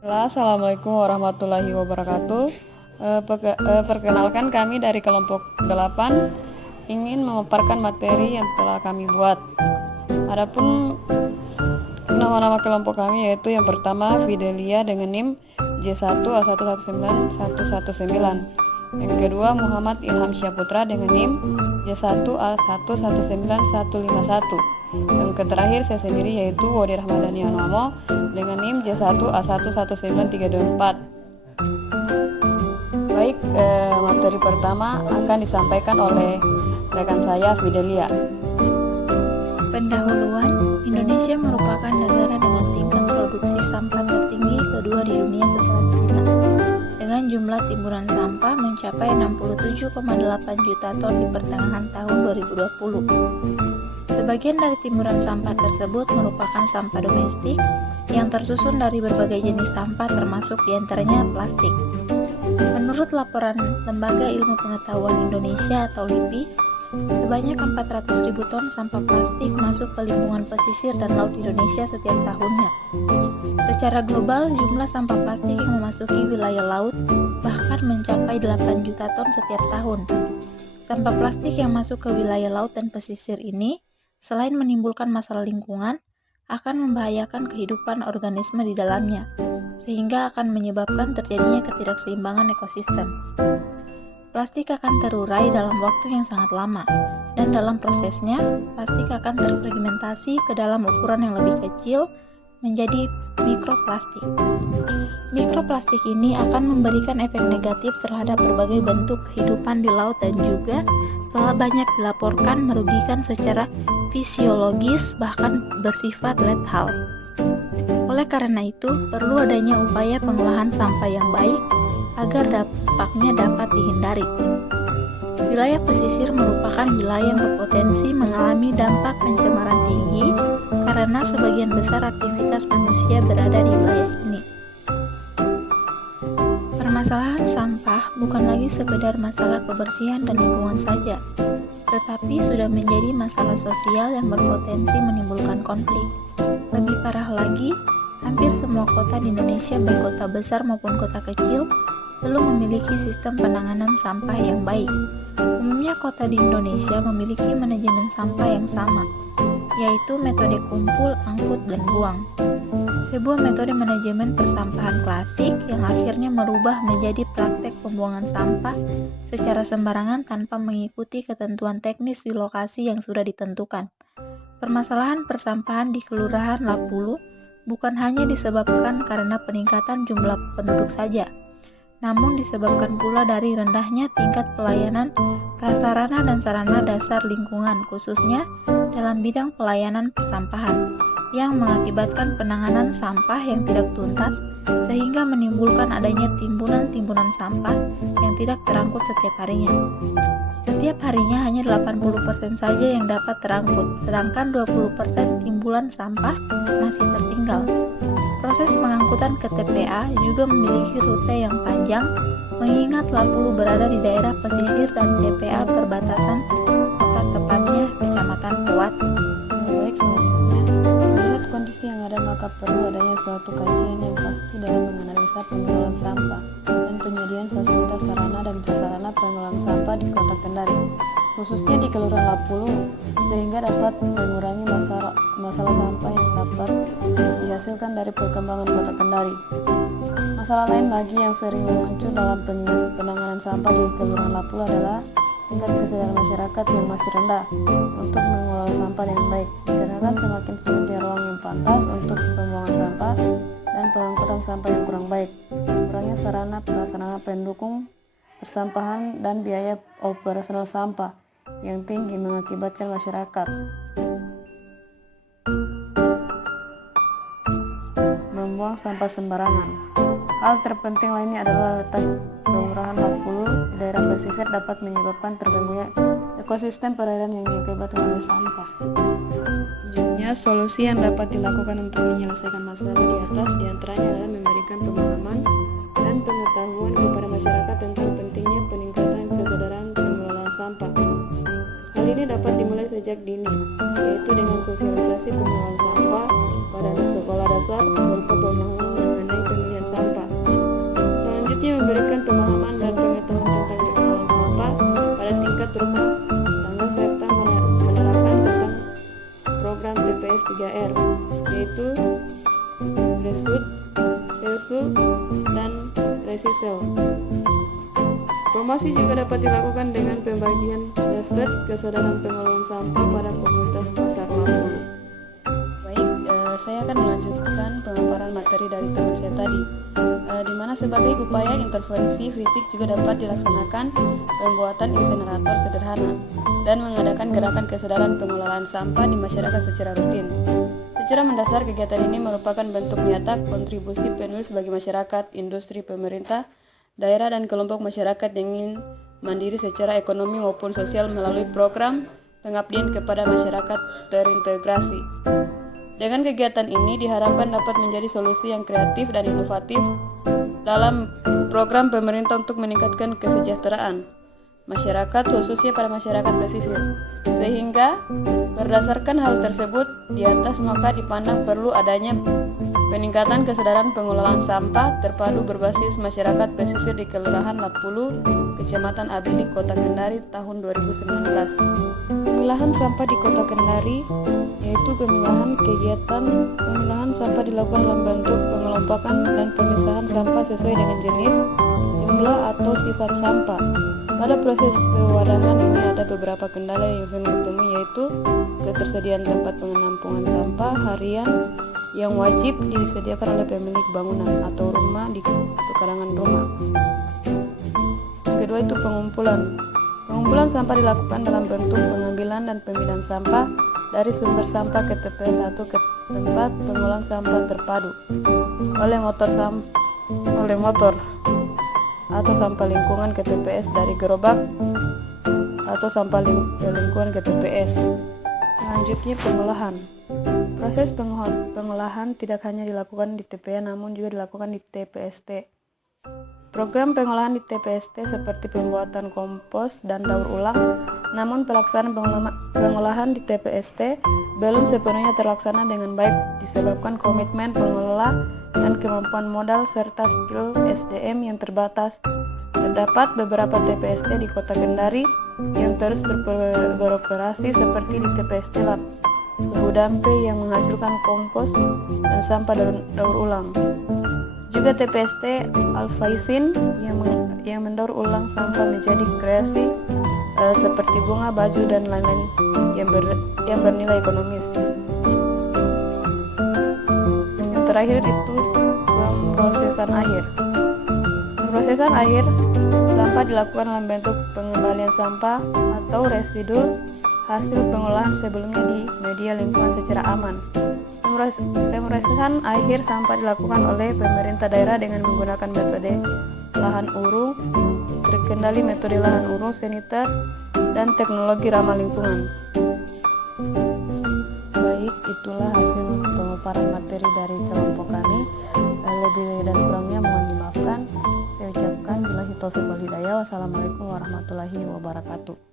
Assalamualaikum warahmatullahi wabarakatuh. Perkenalkan kami dari kelompok 8 ingin memaparkan materi yang telah kami buat. Adapun nama-nama kelompok kami yaitu yang pertama Fidelia dengan NIM J1A119119. Yang kedua Muhammad Ilham Syaputra dengan NIM J1A119151. Yang terakhir saya sendiri yaitu Wodi Rahmadani Anomo dengan NIM J1A119324. Baik, materi pertama akan disampaikan oleh rekan saya Fidelia. Pendahuluan, Indonesia merupakan negara dengan tingkat produksi sampah tertinggi kedua di dunia setelah China, dengan jumlah timbunan sampah mencapai 67,8 juta ton di pertengahan tahun 2020. Sebagian dari timbunan sampah tersebut merupakan sampah domestik yang tersusun dari berbagai jenis sampah termasuk diantaranya plastik. Menurut laporan Lembaga Ilmu Pengetahuan Indonesia atau LIPI, sebanyak 400.000 ton sampah plastik masuk ke lingkungan pesisir dan laut Indonesia setiap tahunnya. Secara global, jumlah sampah plastik yang memasuki wilayah laut bahkan mencapai 8 juta ton setiap tahun. Sampah plastik yang masuk ke wilayah laut dan pesisir ini, selain menimbulkan masalah lingkungan, akan membahayakan kehidupan organisme di dalamnya, sehingga akan menyebabkan terjadinya ketidakseimbangan ekosistem. Plastik akan terurai dalam waktu yang sangat lama, dan dalam prosesnya, plastik akan terfragmentasi ke dalam ukuran yang lebih kecil menjadi mikroplastik. Mikroplastik ini akan memberikan efek negatif terhadap berbagai bentuk kehidupan di laut dan juga telah banyak dilaporkan merugikan secara fisiologis bahkan bersifat lethal. Oleh karena itu, perlu adanya upaya pengolahan sampah yang baik agar dampaknya dapat dihindari. Wilayah pesisir merupakan wilayah yang berpotensi mengalami dampak pencemaran tinggi karena sebagian besar aktivitas manusia berada di wilayah ini. Permasalahan sampah bukan lagi sekedar masalah kebersihan dan lingkungan saja, tetapi sudah menjadi masalah sosial yang berpotensi menimbulkan konflik. Lebih parah lagi, hampir semua kota di Indonesia, baik kota besar maupun kota kecil, belum memiliki sistem penanganan sampah yang baik. Umumnya kota di Indonesia memiliki manajemen sampah yang sama, yaitu metode kumpul, angkut, dan buang. Sebuah metode manajemen persampahan klasik yang akhirnya merubah menjadi praktek pembuangan sampah secara sembarangan tanpa mengikuti ketentuan teknis di lokasi yang sudah ditentukan. Permasalahan persampahan di Kelurahan Lapulu bukan hanya disebabkan karena peningkatan jumlah penduduk saja, namun disebabkan pula dari rendahnya tingkat pelayanan prasarana dan sarana dasar lingkungan, khususnya dalam bidang pelayanan persampahan, yang mengakibatkan penanganan sampah yang tidak tuntas sehingga menimbulkan adanya timbunan-timbunan sampah yang tidak terangkut setiap harinya. Setiap harinya hanya 80% saja yang dapat terangkut, sedangkan 20% timbulan sampah masih tertinggal. Proses pengangkutan ke TPA juga memiliki rute yang panjang, mengingat Lapulu berada di daerah pesisir dan TPA perbatasan kota, tepatnya Kecamatan Kuat. Baik, selanjutnya, melihat kondisi yang ada maka perlu adanya suatu kajian yang pasti dalam menganalisa pengelolaan sampah dan penyediaan fasilitas sarana dan prasarana pengelolaan sampah di Kota Kendari, khususnya di Kelurahan Lapulu, sehingga dapat mengurangi masalah sampah yang dapat dihasilkan dari perkembangan Kota Kendari. Masalah lain lagi yang sering muncul dalam penanganan sampah di Kelurahan Lapulu adalah tingkat kesadaran masyarakat yang masih rendah untuk mengelola sampah dengan baik, dikarenakan semakin sempitnya ruang yang pantas untuk pembuangan sampah dan pengangkutan sampah yang kurang baik, kurangnya sarana prasarana pendukung persampahan dan biaya operasional sampah yang tinggi mengakibatkan masyarakat membuang sampah sembarangan. Hal terpenting lainnya adalah letak Kelurahan Lapulu di daerah pesisir dapat menyebabkan terganggunya ekosistem perairan yang diakibatkan oleh sampah. Selanjutnya, solusi yang dapat dilakukan untuk menyelesaikan masalah di atas diantaranya adalah memberikan pemahaman dan pengetahuan kepada masyarakat tentang pentingnya peningkatan kesadaran pengelolaan sampah. Hal ini dapat dimulai sejak dini, yaitu dengan sosialisasi pengelolaan sampah pada anak sekolah dasar berupa pemahaman mengenai pemilihan sampah Resud, Selsu, dan Resisel. Promosi juga dapat dilakukan dengan pembagian leaflet kesadaran pengelolaan sampah pada komunitas pasar Lampung. Baik, saya akan melanjutkan pemaparan materi dari teman saya tadi, di mana sebagai upaya intervensi fisik juga dapat dilaksanakan pembuatan insinerator sederhana dan mengadakan gerakan kesadaran pengelolaan sampah di masyarakat secara rutin. Secara mendasar, kegiatan ini merupakan bentuk nyata kontribusi penulis bagi masyarakat, industri, pemerintah, daerah, dan kelompok masyarakat yang ingin mandiri secara ekonomi maupun sosial melalui program pengabdian kepada masyarakat terintegrasi. Dengan kegiatan ini diharapkan dapat menjadi solusi yang kreatif dan inovatif dalam program pemerintah untuk meningkatkan kesejahteraan masyarakat, khususnya pada masyarakat pesisir. Sehingga berdasarkan hal tersebut di atas, maka dipandang perlu adanya peningkatan kesadaran pengelolaan sampah terpadu berbasis masyarakat pesisir di Kelurahan Lapulu, Kecamatan Abili, Kota Kendari tahun 2019. Pemilahan sampah di Kota Kendari yaitu kegiatan pemilahan sampah dilakukan dalam bentuk pengelompokan dan pemisahan sampah sesuai dengan jenis, jumlah, atau sifat sampah. Pada proses pewadahan ini ada beberapa kendala yang sering ditemui, yaitu ketersediaan tempat penampungan sampah harian yang wajib disediakan oleh pemilik bangunan atau rumah di pekarangan rumah. Yang kedua itu pengumpulan. Pengumpulan sampah dilakukan dalam bentuk pengambilan dan pemilihan sampah dari sumber sampah ke TPS 1 ke tempat pengolahan sampah terpadu oleh motor atau sampah lingkungan ke TPS dari gerobak atau sampah lingkungan ke TPS. Selanjutnya pengolahan. Proses pengolahan tidak hanya dilakukan di TPA namun juga dilakukan di TPST. Program pengolahan di TPST seperti pembuatan kompos dan daur ulang, namun pelaksanaan pengolahan di TPST belum sepenuhnya terlaksana dengan baik disebabkan komitmen pengelola dan kemampuan modal serta skill SDM yang terbatas. Terdapat beberapa TPST di Kota Kendari yang terus beroperasi seperti di TPST Budampe yang menghasilkan kompos dan sampah daur ulang. Juga TPST Al-Faisin yang mendaur ulang sampah menjadi kreasi seperti bunga, baju, dan lain-lain yang bernilai ekonomis. Yang terakhir itu pemrosesan akhir. Pemrosesan akhir sampah dilakukan dalam bentuk pengembalian sampah atau residu hasil pengolahan sebelumnya di media lingkungan secara aman. Pemrosesan akhir sampah dilakukan oleh pemerintah daerah dengan menggunakan metode lahan urung, terkendali metode lahan urung saniter, dan teknologi ramah lingkungan. Baik, itulah hasil pemaparan materi dari kelompok kami. Lebih dan kurangnya mohon dimaafkan. Saya ucapkan billahi taufiq wal hidayah. Wassalamualaikum warahmatullahi wabarakatuh.